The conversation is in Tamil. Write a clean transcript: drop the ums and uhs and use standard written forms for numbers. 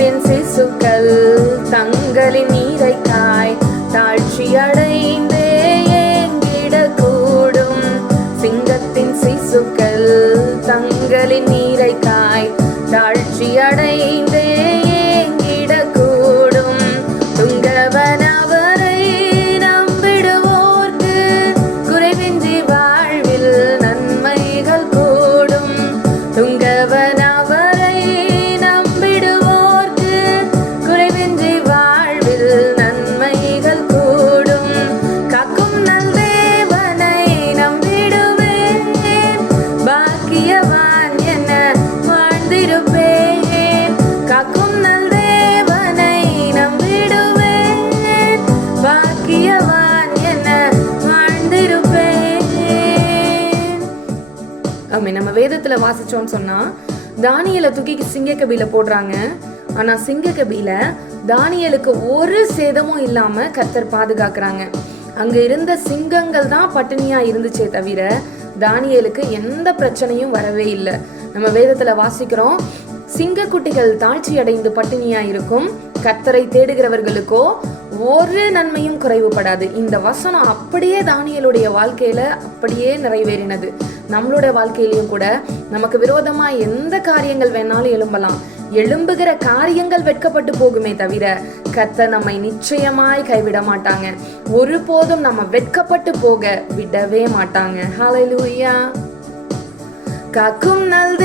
சிங்கத்தின் சிசுக்கள் தங்களின் நீரைக்காய் தாழ்ச்சி அடைந்தே ஏங்கிடக்கூடும். சிங்கத்தின் சிசுக்கள் தங்களின் நீரைக்காய் தாழ்ச்சி அடைந்தே ஏங்கிடக்கூடும். துங்கவன் அவரை நம்பிடுவோர்க்கு குறைவின்றி வாழ்வில் நன்மைகள் கூடும். துங்கவன் அவரை நம்பிடுவோர்க்கு குறைவின்றி வாழ்வில் நன்மைகள் கூடும். காக்கும் நல் தேவனை நம்பிடுவேன், பாக்கியவான் என வாழ்ந்திருப்பேன். காக்கும் நல் தேவனை நம்பிடுவேன், பாக்கியவான் என வாழ்ந்திருப்பேன். நம்ம வேதத்துல வாசிச்சோம்னு சொன்னா தானியேலை தூக்கி சிங்கக்கபில போடுறாங்க. ஆனா சிங்கக்கபில தானியேலுக்கு ஒரு சேதமும் இல்லாம கர்த்தர் பாதுகாக்கிறாங்க. அங்க இருந்த சிங்கங்கள் தான் பட்டினியா இருந்துச்சே தவிர தானியேலுக்கு எந்த பிரச்சனையும் வரவே இல்லை. நம்ம வேதத்துல வாசிக்கிறோம், சிங்கக்குட்டிகள் தாழ்ச்சி அடைந்து பட்டினியா இருக்கும், கர்த்தரை தேடுகிறவர்களுக்கோ ஒரு நன்மையும் குறைவுபடாது. இந்த வசனம் அப்படியே தானியேலுடைய வாழ்க்கையில அப்படியே நிறைவேறினது. நம்மளோட வாழ்க்கையிலையும் கூட நமக்கு விரோதமா எந்த காரியங்கள் வேணாலும் எழும்பலாம். எழும்புகிற காரியங்கள் வெட்கப்பட்டு போகுமே தவிர கர்த்தர் நம்மை நிச்சயமாய் கைவிட மாட்டாங்க. ஒருபோதும் நம்ம வெட்கப்பட்டு போக விடவே மாட்டாங்க. ஹல்லேலூயா. காக்கும் நல்